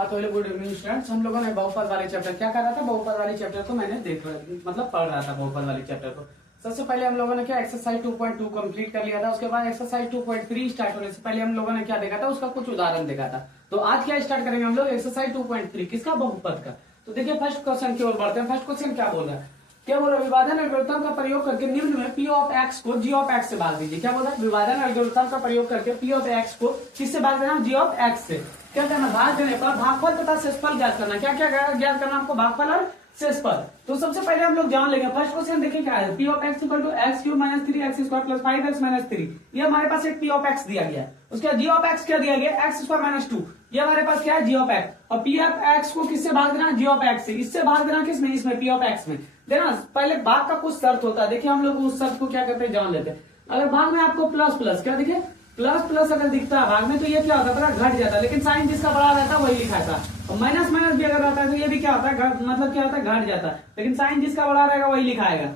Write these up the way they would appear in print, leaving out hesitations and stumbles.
हाँ तो good evening students. हम लोगों ने बहुपद वाले चैप्टर क्या कर रहा था, बहुपद वाले चैप्टर को मैंने पढ़ रहा था बहुपद वाले चैप्टर को। सबसे पहले हम लोगों ने क्या एक्सरसाइज 2.2 कंप्लीट कर लिया था। उसके बाद एक्सरसाइज 2.3 स्टार्ट होने से पहले हम लोगों ने क्या देखा था, उसका कुछ उदाहरण देखा था। तो आज क्या स्टार्ट करेंगे हम लोग, एक्सरसाइज 2.3 किसका, बहुपद का। तो देखिए फर्स्ट क्वेश्चन की ओर बढ़ते हैं। फर्स्ट क्वेश्चन क्या बोल रहा है, क्या बोल रहा है, विभाजन एल्गोरिथम का प्रयोग करके निम्न में पी ऑफ एक्स को जी ऑफ एक्स से भाग दीजिए। क्या बोल रहा है, विभाजन एल्गोरिथम का प्रयोग करके पी ऑफ एक्स को किससे भाग देना, जी ऑफ एक्स से। क्या करना, भाग देने पर भागफल तथा शेषफल ज्ञात करना। क्या क्या ज्ञात करना हमको, भागफल और शेषफल। तो सबसे पहले हम लोग जान लेंगे फर्स्ट क्वेश्चन। देखिए क्या है, P of x equal to x cube minus 3x square plus 5x minus 3। ये हमारे पास एक पी ऑफ एक्स दिया गया है। उसके जी ऑफ एक्स क्या दिया गया, एक्स स्क्वायर माइनस 2। ये हमारे पास क्या है, जी ऑफ एक्स। और पी ऑफ एक्स को किससे भाग देना, जी ऑफ एक्स से। इससे भाग देना किसमें, इसमें पी ऑफ एक्स में देना। पहले भाग का कुछ शर्त होता है, देखिए हम लोग उस शर्त को क्या करते हैं जान लेते हैं। अगर भाग में आपको प्लस प्लस क्या दिखे, प्लस प्लस अगर दिखता है भाग में, तो ये क्या होता है, घट जाता है। लेकिन साइन जिसका बड़ा रहता है वही लिखा था। और माइनस माइनस भी अगर रहता है तो ये भी क्या होता है, मतलब क्या होता है, घट जाता है। लेकिन साइन जिसका बड़ा रहेगा वही लिखाएगा।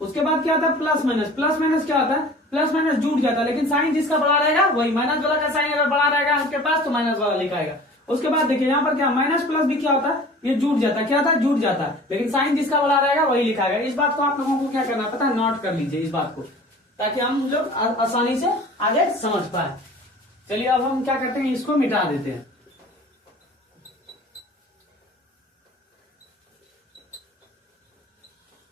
उसके बाद क्या होता है, प्लस माइनस। प्लस माइनस क्या होता है, प्लस माइनस जुट जाता है। लेकिन साइन जिसका बड़ा रहेगा वही, माइनस वाला का साइन अगर बड़ा रहेगा आपके पास तो माइनस वाला लिखाएगा। उसके बाद देखिए यहाँ पर क्या, माइनस प्लस भी क्या होता है, ये जुट जाता है। क्या होता है, जुट जाता है। लेकिन साइन जिसका बड़ा रहेगा वही लिखाएगा। इस बात को आप लोगों को क्या करना पता है, नोट कर लीजिए इस बात को, ताकि हम लोग आसानी से आगे समझ पाए। चलिए अब हम क्या करते हैं, इसको मिटा देते हैं।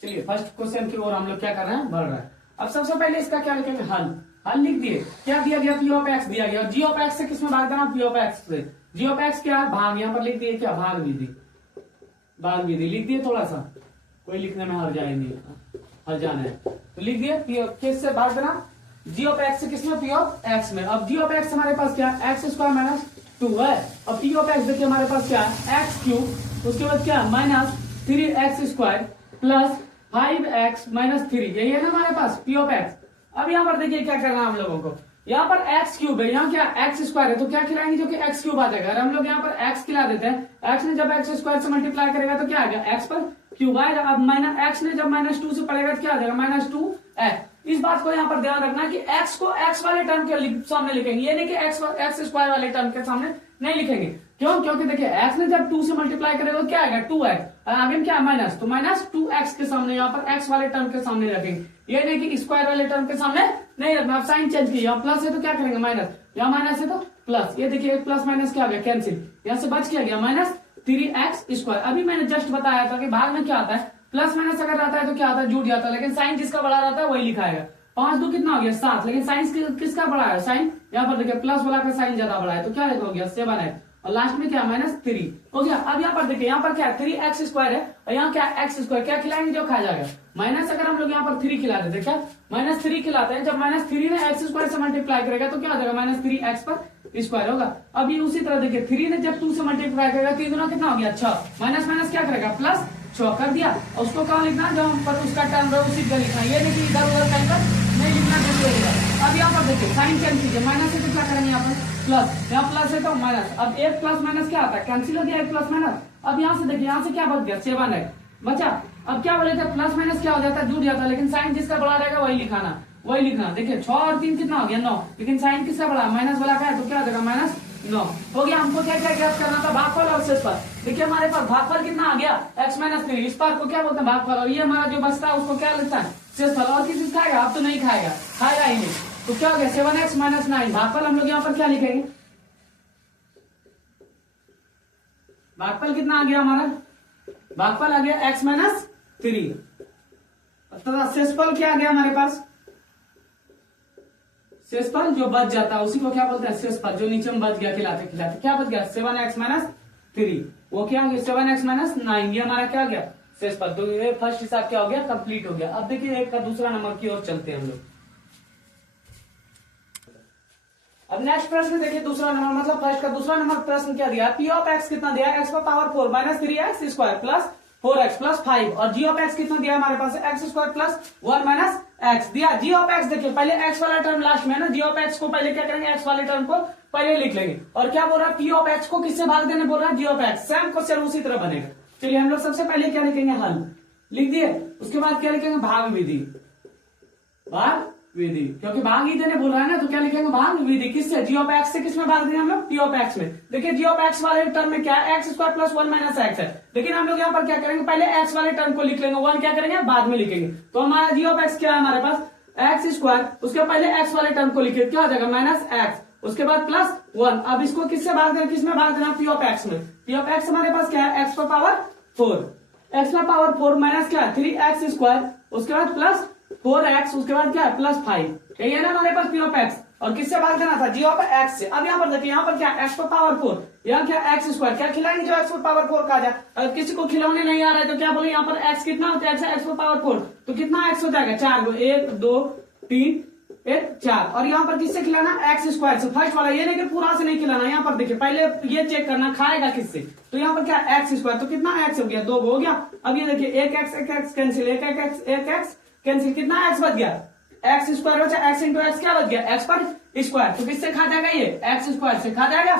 चलिए फर्स्ट क्वेश्चन की ओर हम लोग क्या कर रहे हैं, बढ़ रहे हैं। अब सबसे पहले इसका क्या लिखेंगे, हल। हल लिख दिए। क्या दिया गया, पी ऑफ एक्स दिया गया। जी ऑफ एक्स से किसमें भाग देना, पी ऑफ एक्स से। जी ऑफ एक्स क्या है, भाग। यहाँ पर लिख दिए क्या, भाग विधि। भाग विधि लिख दिए, थोड़ा सा कोई लिखने में हर जाएंगे, हर जाना है तो लिख दिए। पी ऑफ किस से भाग देना, जी ऑफ एक्स से किसमें, पी ऑफ एक्स में। अब जी ऑफ एक्स हमारे पास क्या है, एक्स स्क्वायर माइनस 2 है। अब पी ऑफ एक्स देखिए हमारे पास क्या है, एक्स क्यूब। उसके बाद क्या, minus 3x square plus 5x minus 3। यही है ना हमारे पास पी ऑफ एक्स। अब यहाँ पर देखिए क्या करना है हम लोगों को, यहाँ पर एक्स क्यूब है, यहाँ क्या एक्स स्क्वायर है, तो क्या खिलाएंगे, जो कि एक्स क्यूब आ जाएगा। अगर हम लोग यहाँ पर एक्स खिला देते हैं, एक्स ने जब एक्स स्क्वायर से मल्टीप्लाई करेगा तो क्या आ गया, एक्स पर क्यूब आएगा। अब माइनस एक्स ने जब -2 से पड़ेगा तो क्या आ जाएगा, -2x। इस बात को यहाँ पर ध्यान रखना कि एक्स को एक्स वाले टर्म के सामने लिखेंगे, ये नहीं कि एक्स स्क्वायर वाले टर्म के सामने नहीं लिखेंगे। क्यों, क्योंकि देखिए एक्स ने जब 2 से मल्टीप्लाई करेगा तो क्या आएगा, 2x। आगे क्या माइनस, तो -2x के सामने यहाँ पर एक्स वाले टर्म के सामने रखेंगे। ये नहीं कि स्क्वायर वाले टर्म के सामने नहीं रखना। आप साइन चेंज किया, प्लस है तो क्या करेंगे, माइनस। यहाँ माइनस है तो प्लस। ये देखिए प्लस माइनस क्या आ गया, कैंसिल। यहाँ से बच क्या गया, -3x स्क्वायर। अभी मैंने जस्ट बताया था कि भाग में क्या आता है, प्लस माइनस अगर रहता है तो क्या आता है, जुट जाता है। लेकिन साइन जिसका बड़ा रहता है वही लिखाएगा। 5 2 कितना हो गया, 7। लेकिन साइन किसका बड़ा है, साइन यहाँ पर देखिए प्लस वाला का साइन ज्यादा बड़ा है, तो क्या हो गया, 7 है। और लास्ट में क्या, -3 हो गया। अब यहाँ पर देखिए, यहाँ पर क्या है, 3x स्क्वायर है और यहाँ क्या है, x स्क्वायर। क्या खिलाएंगे, जो खा जाएगा माइनस। अगर हम लोग यहाँ पर 3 खिला देते, क्या -3 खिलाते हैं, जब -3 ने x स्क्वायर से मल्टीप्लाई करेगा तो क्या हो जाएगा, -3x पर स्क्वायर होगा। अब ये उसी तरह देखिए 3 ने जब 2 से मल्टीप्लाई करेगा, 3 गुना कितना हो गया, 6। माइनस माइनस क्या करेगा, प्लस 6 कर दिया। और उसको कहाँ लिखना, जब पर उसका टर्म है उसी का लिखना। ये नहीं कि इधर उधर कहीं पर नहीं लिखना, जरूरी होगा। अब यहाँ पर देखिए साइन चेंज कीजिए, माइनस है तो क्या करेंगे, यहाँ पर प्लस। यहाँ प्लस है तो माइनस। अब एक प्लस माइनस क्या आता है, कैंसिल हो गया, एक प्लस माइनस। अब यहाँ से देखिए, यहाँ से क्या बच गया, 7 है बचा। अब क्या बोले थे, प्लस माइनस क्या हो जाता है, जुड़ जाता है। लेकिन साइन जिसका बड़ा रहेगा वही लिखाना, वही लिखना। देखिए 6 और 3 कितना हो गया, 9। लेकिन साइन किसका बड़ा, माइनस वाला का है, तो क्या हो जाएगा, -9 हो गया। हमको क्या क्या ज्ञात करना था, भागफल और शेषफल। देखिए हमारे पास भागफल कितना आ गया, x - 3। इस पार्ट को क्या बोलते हैं, भागफल। और ये हमारा जो बचता है उसको क्या लगता है, शेषफल। और किसी खाएगा, अब तो नहीं खाएगा, खाएगा ही नहीं। तो क्या हो गया, 7x - 9। भागफल हम लोग यहाँ पर क्या लिखेंगे, भागफल कितना आ गया हमारा, भागफल आ गया x - 3। तथा शेषफल क्या आ गया हमारे पास, शेषफल जो बच जाता है उसी को क्या बोलते हैं, शेषफल। जो नीचे में बच गया खिलाते खिलाते क्या बच गया, 7x - 3। वो क्या हो गया, 7x - 9। ये हमारा क्या हो गया, शेषफल। तो ये फर्स्ट हिसाब क्या हो गया, कंप्लीट हो गया। अब देखिए एक का दूसरा नंबर की ओर चलते हैं हम लोग। अब नेक्स्ट प्रश्न देखिए, दूसरा नंबर मतलब फर्स्ट का दूसरा नंबर प्रश्न क्या दिया, पी ऑफ एक्स कितना दिया, एक्स पर power 4 -3x square plus 4x plus 5। और जी ऑफ एक्स कितना दिया हमारे पास, x square plus 1 minus x दिया। जी ऑफ एक्स देखिए पहले एक्स वाला टर्म लास्ट में है ना, जी ऑफ एक्स को पहले क्या करेंगे, एक्स वाले टर्म को पहले लिख लेंगे। और क्या बोल रहा है, पी ऑफ एक्स को किससे भाग देने बोल रहा है, जी ऑफ एक्स। सेम क्वेश्चन उसी तरह बनेगा। चलिए हम लोग सबसे पहले क्या लिखेंगे, हल लिख दिए। उसके बाद क्या लिखेंगे, भाग विधि। भाग विधि, क्योंकि भाग ही देने बोल रहा है ना, तो क्या लिखेंगे भाग विधि। किससे? जी ऑफ एक्स से किसमें भाग देंगे हम लोग? टी ऑफ एक्स में। देखिए जी ऑफ एक्स वाले टर्म में क्या है? X square plus 1 minus x है, लेकिन हम लोग यहाँ पर क्या करेंगे, पहले एक्स वाले टर्म को लिख लेंगे, 1 क्या करेंगे बाद में लिखेंगे। तो हमारा जी ऑफ एक्स क्या है हमारे पास? एक्स स्क्वायर, उसके पहले एक्स वाले टर्म को लिखे, क्या हो जाएगा? माइनस एक्स, उसके बाद प्लस 1। अब इसको किससे भाग देना? किसमें भाग देना? पी ऑफ एक्स में। पी ऑफ एक्स हमारे पास क्या है? एक्स पर पावर 4, एक्स पर पावर 4 माइनस क्या है? 3x स्क्वायर, उसके बाद प्लस 4x, उसके बाद क्या है? प्लस 5। यही है ना हमारे पास पी ऑफ एक्स। और किससे भाग देना था? जी ऑफ एक्स से। अब यहाँ पर देखिए, यहाँ पर क्या एक्स पर पावर 4, यहाँ क्या एक्स स्क्वायर, क्या खिलाएंगे जो एक्स पर पावर 4 का आ जाए। अगर किसी को खिलौने नहीं आ रहा है तो क्या बोले, यहाँ पर एक्स कितना होता है? एक्स पर पावर 4, तो कितना एक्स हो जाएगा? 4 को 1 2 3 1 4। और यहाँ पर किससे खिलाना? एक्स स्क्वायर से। फर्स्ट वाला, ये नहीं कि पूरा से नहीं खिलाना, यहाँ पर देखिए पहले ये चेक करना खाएगा किससे। तो यहाँ पर क्या एक्स स्क्वायर, तो कितना एक्स हो गया? 2 हो गया। अब ये देखिए एक एक्स कैंसिल, एक एक्स कैंसिल, कितना एक्स बच गया? एक्स स्क्वायर हो जाए, एक्स इंटू एक्स क्या बच गया? एक्स पर स्क्वायर। तो किससे खा जाएगा? ये एक्स स्क्वायर से खा जाएगा।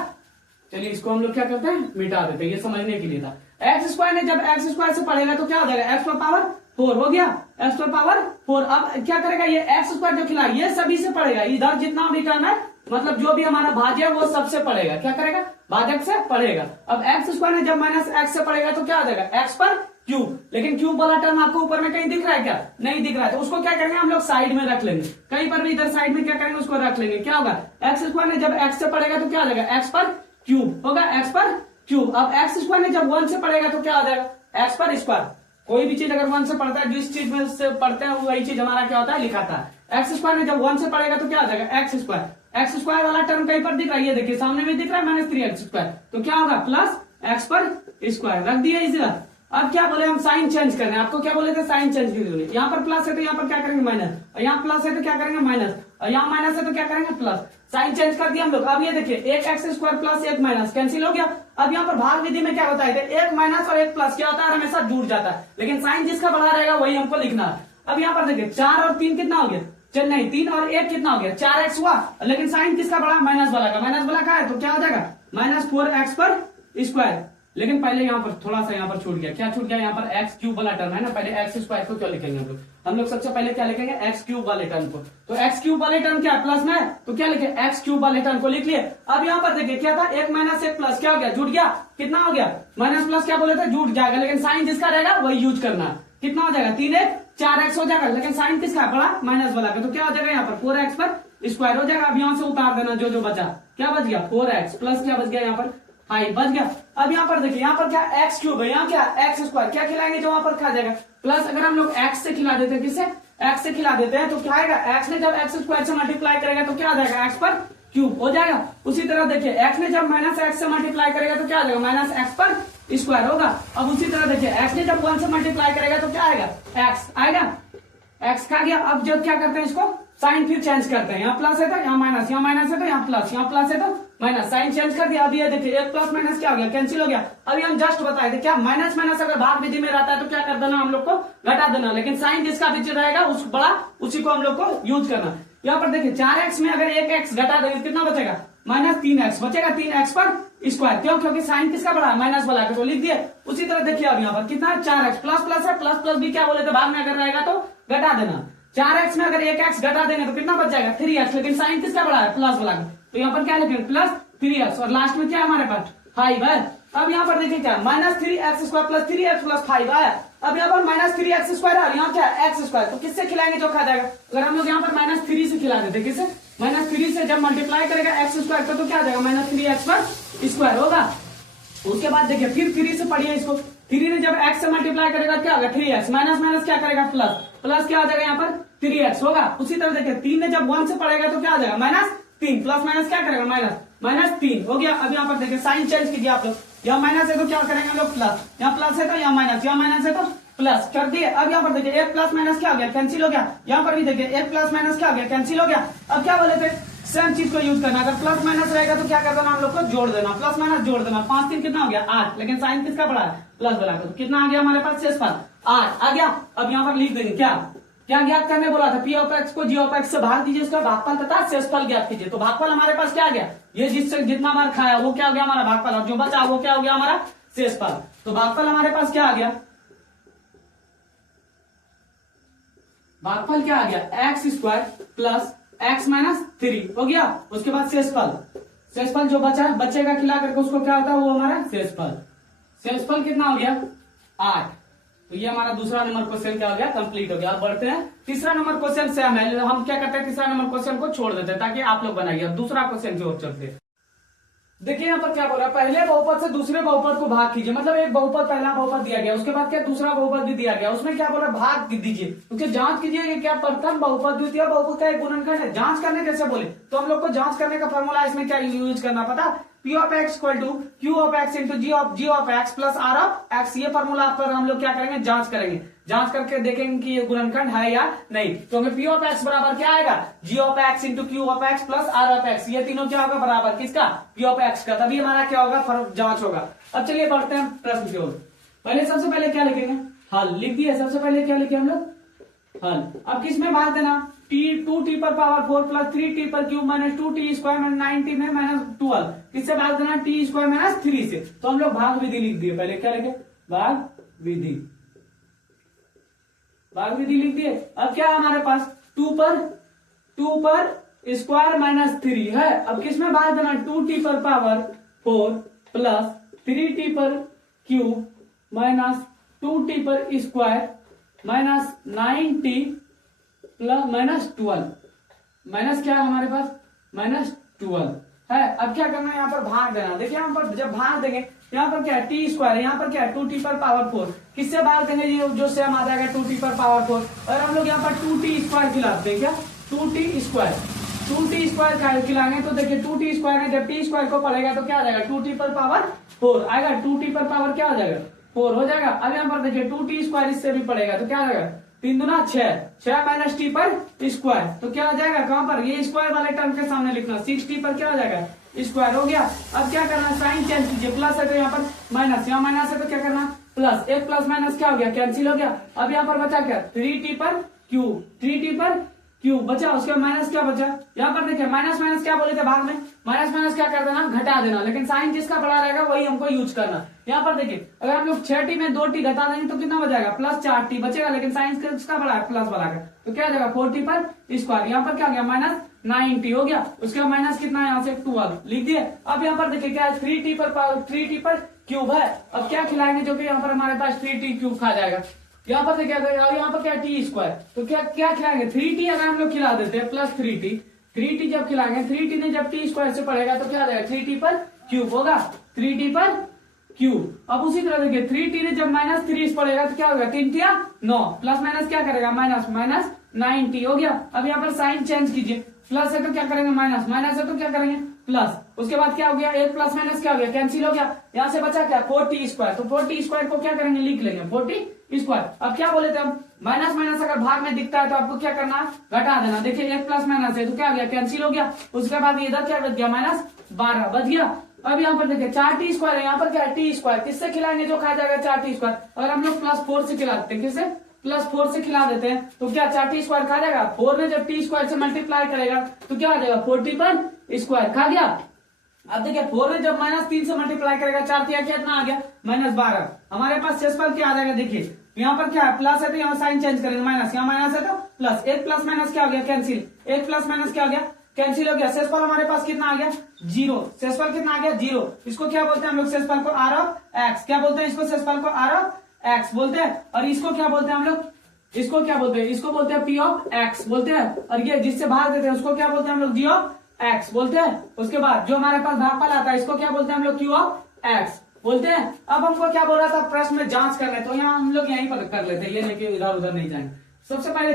चलिए इसको हम लोग क्या करते हैं? मिटा देते हैं, ये समझने के लिए था। एक्स स्क्वायर ने जब एक्स स्क्वायर से पढ़ेगा तो क्या हो जाएगा? एक्स पर पावर 4 हो गया, एक्स पर पावर 4। अब क्या करेगा ये एक्स स्क्वायर जो खिला, ये सभी से पढ़ेगा, इधर जितना भी टर्म है, मतलब जो भी हमारा भाज्य है वो सबसे पढ़ेगा। क्या करेगा? भाजक से पढ़ेगा। अब एक्स स्क्वायर ने जब माइनस एक्स से पढ़ेगा तो क्या हो जाएगा? एक्स पर क्यूब। लेकिन क्यूब वाला टर्म आपको ऊपर में कहीं दिख रहा है क्या? नहीं दिख रहा है, तो उसको क्या करेंगे हम लोग? साइड में रख लेंगे, कहीं पर भी इधर साइड में क्या करेंगे? उसको रख लेंगे। क्या होगा? एक्स स्क्वायर ने जब एक्स से पढ़ेगा तो क्या हो जाएगा? एक्स पर क्यूब होगा, एक्स पर क्यूब। अब एक्स स्क्वायर ने जब 1 से पढ़ेगा तो क्या हो जाएगा? एक्स पर स्क्वायर। कोई भी चीज अगर 1 से पढ़ता है, जिस चीज में से पढ़ते हैं वही चीज हमारा क्या होता है? लिखाता है। एक्स स्क्वायर ने जब 1 से पढ़ेगा तो क्या हो जाएगा? X square. एक्स स्क्वायर वाला टर्म कहीं पर दिख रहा है, ये देखिए सामने में दिख रहा है माइनस 3x स्क्वायर, तो क्या होगा? प्लस एक्स पर स्क्वायर रख दिया इसी तरह। अब क्या बोले हम? साइन चेंज करने। आपको क्या बोले थे? साइन चेंज करने। यहाँ पर प्लस है तो यहाँ पर क्या करेंगे? माइनस, और यहाँ प्लस है तो क्या करेंगे? माइनस, और यहाँ माइनस है तो क्या करेंगे? प्लस। साइन चेंज कर दिया हम लोग। अब ये देखिए एक एक्स स्क्वायर प्लस एक माइनस कैंसिल हो गया। अब यहाँ पर भाग विधि में क्या होता है? एक माइनस और एक प्लस क्या होता है? हमेशा जुड़ जाता है, लेकिन साइन जिसका बड़ा रहेगा वही हमको लिखना है। अब यहाँ पर देखिए 4 और 3 कितना हो गया? चल नहीं, 3 और 1 कितना हो गया? 4x हुआ, लेकिन साइन किसका बड़ा? माइनस वाला का। माइनस वाला का है तो क्या हो जाएगा? माइनस 4x पर स्क्वायर। लेकिन पहले यहाँ पर थोड़ा सा यहाँ पर छूट गया। क्या छूट गया? यहाँ पर एक्स क्यूब वाला टर्म है ना, पहले एक्स स्क्वायर को क्या लिखेंगे हम लोग सबसे पहले क्या लिखेंगे? एक्स क्यूब वाले टर्म को। तो एक्स क्यूब वाले टर्म क्या प्लस में है, तो क्या लिखे? एक्स क्यूब वाले टर्म को लिख लिए। अब यहाँ पर देखिए क्या था? एक माइनस एक प्लस क्या हो गया? जुड़ गया। कितना हो गया? माइनस प्लस क्या बोले थे? जुड़ जाएगा, लेकिन साइन जिसका रहेगा वही यूज करना। कितना हो जाएगा? 3 1 4x हो जाएगा, लेकिन साइन किसका बड़ा? माइनस वाला का। तो क्या हो जाएगा? यहाँ पर 4x पर स्क्वायर हो जाएगा। अब यहाँ से उतार देना जो बचा। क्या बच गया? 4x प्लस क्या बच गया? यहाँ पर 5 बच गया। अब यहाँ पर देखिए, यहाँ पर क्या? एक्स क्यूब है, यहाँ क्या? X square. क्या खिलाएंगे जो वहां पर खा जाएगा? प्लस अगर हम लोग एक्स से खिला देते हैं, किससे? एक्स से खिला देते हैं, तो क्या आएगा? एक्स ने जब एक्स स्क्वायर से मल्टीप्लाई करेगा तो क्या आ जाएगा? एक्स पर क्यूब हो जाएगा। उसी तरह देखिए एक्स ने जब माइनस एक्स से मल्टीप्लाई करेगा तो क्या आ जाएगा? माइनस एक्स पर स्क्वायर होगा। अब उसी तरह देखिए एक्स ने जब 1 से मल्टीप्लाई करेगा तो क्या आएगा? एक्स आएगा। एक्स खा गया। अब जब क्या करते हैं इसको? साइन फिर चेंज करते हैं। यहाँ प्लस है तो यहाँ माइनस, यहाँ माइनस है तो यहाँ प्लस, यहाँ प्लस है तो माइनस। साइन चेंज कर दिया। अब ये देखिए एक प्लस माइनस क्या हो गया? कैंसिल हो गया। अभी हम जस्ट बताए थे क्या? माइनस माइनस अगर भाग विधि में रहता है तो क्या कर देना हम लोग को? घटा देना। लेकिन साइन जिसका बीच रहेगा उस बड़ा उसी को हम लोग को यूज करना। यहाँ पर देखिए 4x में अगर एक एक्स घटा देंगे कितना बचेगा? माइनस 3x बचेगा। 3x पर स्क्वायर। क्यों? क्योंकि साइन किसका बड़ा है? माइनस वाला का, तो लिख दिए। उसी तरह देखिए अब यहाँ पर कितना है? 4x प्लस प्लस है, प्लस प्लस भी क्या बोले थे? भाग में अगर रहेगा तो घटा देना। 4x में अगर एक एक्स घटा देंगे तो कितना बच जाएगा? 3x। लेकिन साइन किसका बड़ा है? प्लस वाला का, तो यहाँ पर क्या लिखेंगे? Plus 3x। और लास्ट में क्या है हमारे पास? 5 है। अब यहाँ पर देखिए क्या? Minus 3x square plus 3x plus 5 आया। अब यहाँ पर माइनस 3x स्क्वायर है और यहाँ क्या है? X square. तो किससे खिलाएंगे जो खा जाएगा? अगर हम लोग यहाँ पर माइनस 3 से खिला देते, किससे? माइनस 3 से जब मल्टीप्लाई करेगा एक्स स्क्वायर का तो क्या आ जाएगा? माइनस 3x पर स्क्वायर होगा। उसके बाद देखिए फिर 3 से पढ़िए इसको। 3 ने जब x से मल्टीप्लाई करेगा क्या होगा? 3x। माइनस माइनस क्या करेगा? प्लस। प्लस क्या आ जाएगा? यहाँ पर 3x होगा। उसी तरह देखिए 3 ने जब 1 से पढ़ेगा तो क्या आ जाएगा? माइनस 3 प्लस माइनस क्या करेगा? माइनस 3 हो गया। अब यहाँ पर देखिए साइन चेंज कीजिए आप लोग। यहाँ माइनस है तो क्या करेंगे हम लोग? प्लस। यहाँ प्लस है तो यहाँ माइनस, यहाँ माइनस है तो प्लस कर दिए। अब यहाँ पर देखिए एक प्लस माइनस क्या हो गया? कैंसिल हो गया। यहाँ पर भी देखिए एक प्लस माइनस क्या हो गया? कैंसिल हो गया। अब क्या बोले थे? सेम चीज को यूज करना। अगर प्लस माइनस रहेगा तो क्या कर देना हम लोग को? जोड़ देना। प्लस माइनस जोड़ देना। 5 3 कितना हो गया? 8। लेकिन साइन किसका बड़ा है? प्लस वाला का, तो कितना आ गया हमारे पास? शेषफल 8 आ गया। अब यहाँ पर लिख देंगे क्या ज्ञात करने बोला था? पी ऑफ एक्स को जी ऑफ एक्स से भाग दीजिए, उसका भागफल तथा शेषफल ज्ञात कीजिए। तो भागफल हमारे पास क्या आ गया? ये जिससे जितना बार खाया वो क्या हो गया? हमारा भागफल। और जो बचा वो क्या हो गया? हमारा शेषफल। तो भागफल हमारे पास क्या आ गया? भागफल क्या आ गया, x square plus x minus 3 हो गया। उसके बाद शेषफल, शेषफल जो बचेगा खिला करके उसको क्या होता है, वो हमारा शेषफल। शेषफल कितना हो गया, 8। तो ये हमारा दूसरा नंबर क्वेश्चन क्या हो गया, कंप्लीट हो गया। अब बढ़ते हैं तीसरा नंबर क्वेश्चन से हम क्या करते हैं, तीसरा नंबर क्वेश्चन को छोड़ देते हैं ताकि आप लोग बनाइए। दूसरा क्वेश्चन की ओर चलते हैं। देखिए यहाँ पर क्या बोला, पहले बहुपद से दूसरे बहुपद को भाग कीजिए। मतलब एक बहुपद पहला बहुपद दिया गया, उसके बाद क्या दूसरा बहुपद भी दिया गया, उसमें क्या बोला, भाग दीजिए। क्योंकि जांच कीजिए ये क्या प्रथम बहुपद द्वितीय बहुपद का एक गुणनखंड है। जांच करने कैसे बोले, तो हम लोग को जांच करने का फॉर्मूला इसमें क्या यूज करना पता, P of x equal to Q of x into g of x plus R of x. ये फॉर्मूला पर हम लोग क्या करेंगे, जांच करेंगे। जांच करके देखेंगे कि ये गुणनखंड है या नहीं। तो हमें P ऑफ एक्स बराबर क्या आएगा, g of x into Q of x plus R of x. ये तीनों क्या होगा, बराबर किसका, P ऑफ एक्स का। तभी हमारा क्या होगा, जांच होगा। अब चलिए बढ़ते हैं प्रश्न की ओर। पहले सबसे पहले क्या लिखेंगे, हल लिख दिया। सबसे पहले क्या लिखे हम लोग, हल। अब किस में भाग देना, टू टी पर पावर 4 प्लस 3t पर cube minus 2t square minus 9t में माइनस 12। किससे भाग देना, टी स्क्वायर माइनस 3 से। तो हम लोग भाग विधि लिख दिए। पहले क्या लिखे, भाग विधि, भाग विधि लिख दिए। अब क्या है हमारे पास, 2 पर स्क्वायर माइनस 3 है। अब किस में भाग देना, 2t पर पावर 4 प्लस 3t पर क्यूब माइनस 2t पर square minus 9t plus minus 12। Minus क्या है हमारे पास, माइनस 12 है। अब क्या करना है, यहाँ पर भाग देना। देखिए यहाँ पर जब भाग देंगे, यहाँ पर क्या है, टी स्क्वायर, यहाँ पर क्या है, 2t पर पावर 4। किससे भाग देंगे, ये जो सेम आ जाएगा 2t पर पावर 4। और हम लोग यहाँ पर 2t स्क्वायर खिलाते हैं, क्या 2t स्क्वायर खिलाएंगे। तो देखिए 2t स्क्वायर है, जब टी स्क्वायर को पढ़ेगा तो क्या आ जाएगा, 2t पर पावर 4 आएगा। 2t पर पावर क्या हो जाएगा, 4 हो जाएगा। अब यहाँ पर देखिए 2t स्क्वायर इससे भी पड़ेगा तो क्या आ जाएगा, 3 दूना 6 माइनस टी पर स्क्वायर। तो क्या आ जाएगा, कहां पर, ये स्क्वायर वाले टर्म के सामने लिखना, 6t पर क्या हो जाएगा, स्क्वायर हो गया। अब क्या करना, साइन चेंज कीजिए। प्लस है तो यहाँ पर माइनस, यहाँ माइनस है तो क्या करना, प्लस। एक प्लस माइनस क्या हो गया, कैंसिल हो गया। अब यहाँ पर बचा क्या, 3t पर क्यूब, 3t पर क्यूब बचा। उसके माइनस क्या बचा, यहाँ पर देखिए माइनस माइनस क्या बोले थे भाग में, माइनस माइनस क्या कर देना, घटा देना। लेकिन साइन जिसका बड़ा रहेगा वही हमको यूज करना। यहाँ पर देखिए अगर हम लोग 6t में 2t घटा देंगे तो कितना बचेगा, प्लस 4t बचेगा। लेकिन साइन किसका बड़ा है, प्लस वाला का। तो क्या हो जाएगा, 4t पर स्क्वायर। यहाँ पर क्या हो गया, माइनस 9t हो गया। उसके बाद माइनस कितना है, यहाँ से 12 लिख दिए। अब यहाँ पर देखिए क्या है, 3t पर क्यूब है। अब क्या खिलाएंगे, जो कि यहाँ पर हमारे पास 3t क्यूब खा जाएगा। यहाँ पर देखिए यहाँ पर क्या टी स्क्वायर, तो क्या क्या खिलाएंगे, 3t अगर हम लोग खिला देते हैं प्लस 3t जब खिलाएंगे, 3t ने जब टी स्क्वायर से पड़ेगा तो क्या आ जाएगा, 3t पर क्यूब होगा, 3t पर क्यूब। अब उसी तरह देखिए 3t ने जब माइनस 3 पड़ेगा तो क्या होगा, 3 9 प्लस माइनस क्या करेगा, माइनस माइनस 9t हो गया। अब यहाँ पर साइन चेंज कीजिए, प्लस है तो क्या करेंगे माइनस, माइनस है तो क्या करेंगे प्लस। उसके बाद क्या हो गया, एक प्लस माइनस क्या हो गया, कैंसिल हो गया। यहाँ से बचा क्या, 4t स्क्वायर। तो 4t स्क्वायर को क्या करेंगे, लिख लेंगे 4t स्क्वायर। अब क्या बोले थे हम, माइनस माइनस अगर भाग में दिखता है तो आपको क्या करना, घटा देना। देखिए एक प्लस माइनस है तो क्या हो गया, कैंसिल हो गया। उसके बाद इधर क्या बच गया, माइनस 12 बच गया। अब यहाँ पर देखिए 4t स्क्वायर है, यहाँ पर क्या है टी स्क्वायर। किससे खिलाएंगे, जो खा जाएगा 4t स्क्वायर। अगर हम लोग प्लस 4 से खिला देते हैं, किससे, प्लस 4 से खिला देते हैं तो क्या 4t स्क्वायर खा जाएगा। 4 ने जब टी स्क्वायर से मल्टीप्लाई करेगा तो क्या आ जाएगा, 4t पर स्क्वायर खा गया। अब देखिए 4 ने जब माइनस 3 से मल्टीप्लाई करेगा, 4 कितना आ गया, माइनस 12। हमारे पास शेषफल क्या आ जाएगा, देखिए यहाँ पर क्या है, प्लस है तो यहाँ साइन चेंज करेंगे, माइनस, यहाँ माइनस है तो प्लस। एक प्लस माइनस क्या हो गया, कैंसिल। एक प्लस माइनस क्या हो गया, कैंसिल हो गया। शेषफल हमारे पास कितना आ गया, 0। शेषफल कितना आ गया, 0। इसको क्या बोलते हैं हम लोग, शेषफल को r ऑफ x। क्या बोलते हैं इसको, शेषफल को r ऑफ x बोलते हैं। और इसको क्या बोलते हैं हम लोग, इसको क्या बोलते हैं, इसको बोलते हैं p ऑफ x बोलते हैं। और ये जिससे भाग देते हैं उसको क्या बोलते हैं हम लोग, g ऑफ x बोलते हैं। उसके बाद जो हमारे पास भागफल आता है इसको क्या बोलते हैं हम लोग, q ऑफ x बोलते हैं। अब हमको क्या बोल रहा था, प्रश्न में जांच करना है तो यहाँ हम लोग यहीं पर कर लेते हैं, ये नहीं कि इधर उधर नहीं जाएंगे। सबसे पहले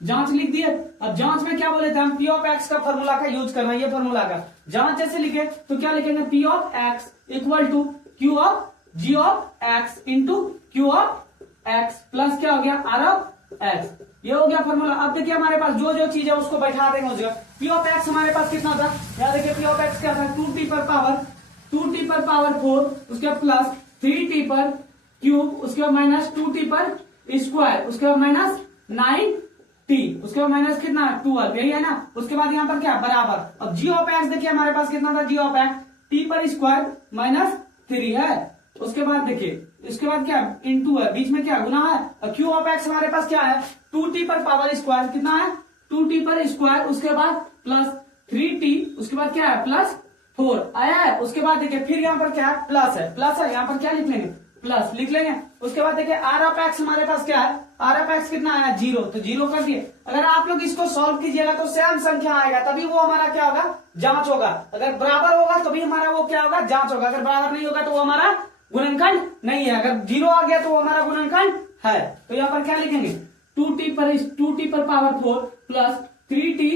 जांच लिख दिए। अब जांच में क्या बोले थे हम, p ऑफ x का फॉर्मूला का यूज करना है। ये फॉर्मूला का जांच जैसे लिखे तो क्या लिखेंगे, p of x equal to q of g of x into q of x plus क्या हो गया, r ऑफ x। ये हो गया फॉर्मूला। अब देखिए हमारे पास जो जो चीज है उसको बैठा देंगे उस जगह। p ऑफ x हमारे पास कितना था, यहाँ देखिए p ऑफ x क्या था, 2t पर पावर 4, उसके प्लस 3t पर क्यूब, उसके बाद माइनस 2t पर स्क्वायर, उसके बाद माइनस 9t, उसके बाद माइनस कितना 12, यही है ना। उसके बाद यहाँ पर क्या बराबर। अब g ऑफ x देखिए हमारे पास कितना था, g ऑफ x t पर स्क्वायर माइनस 3 है, उसके बाद देखिए, इसके बाद क्या इनटू है, बीच में क्या गुना है, और क्यू ऑफ एक्स हमारे पास क्या है 2t पर पावर स्क्वायर, कितना है 2t पर स्क्वायर, उसके बाद प्लस 3t, उसके बाद क्या है प्लस 4 आया है। उसके बाद देखिए फिर यहाँ पर क्या है प्लस है, प्लस है, यहाँ पर क्या लिख लेंगे प्लस लिख लेंगे। उसके बाद देखिए आर ऑफ एक्स हमारे पास क्या है, आर ऑफ एक्स कितना आया 0, तो 0 कर दिए। अगर आप लोग इसको सॉल्व कीजिएगा तो सेम संख्या आएगा, तभी वो हमारा क्या होगा जांच होगा। अगर बराबर होगा तो भी हमारा वो क्या होगा जांच होगा, अगर बराबर नहीं होगा तो वो हमारा गुणनखंड नहीं है। अगर 0 आ गया तो वो हमारा गुणनखंड है। तो यहाँ पर क्या लिखेंगे 2t पर power 4 plus 3t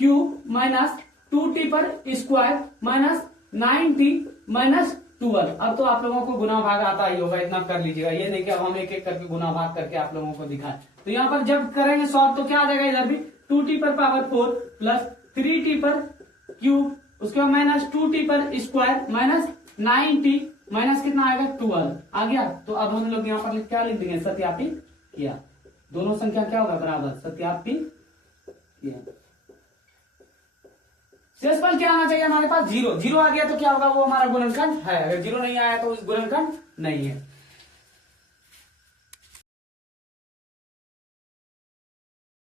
cube minus 2t पर स्क्वायर माइनस 9t माइनस 12। अब तो आप लोगों को गुना भाग आता ही होगा, इतना कर लीजिएगा, ये नहीं कि अब हम एक एक करके गुना भाग करके आप लोगों को दिखाएं। तो यहाँ पर जब करेंगे सॉल्व तो क्या आ जाएगा, इधर भी 2t पर पावर 4 प्लस 3t पर क्यूब, उसके बाद माइनस 2t पर स्क्वायर माइनस 9t माइनस कितना आएगा 12 आ गया। तो अब हम लोग यहाँ पर क्या लिख देंगे सत्यापित किया, दोनों संख्या क्या होगा बराबर, सत्यापित किया। शेषफल क्या आना चाहिए हमारे पास 0, 0 आ गया तो क्या होगा वो हमारा गुणनखंड है, अगर 0 नहीं आया तो गुणनखंड नहीं है।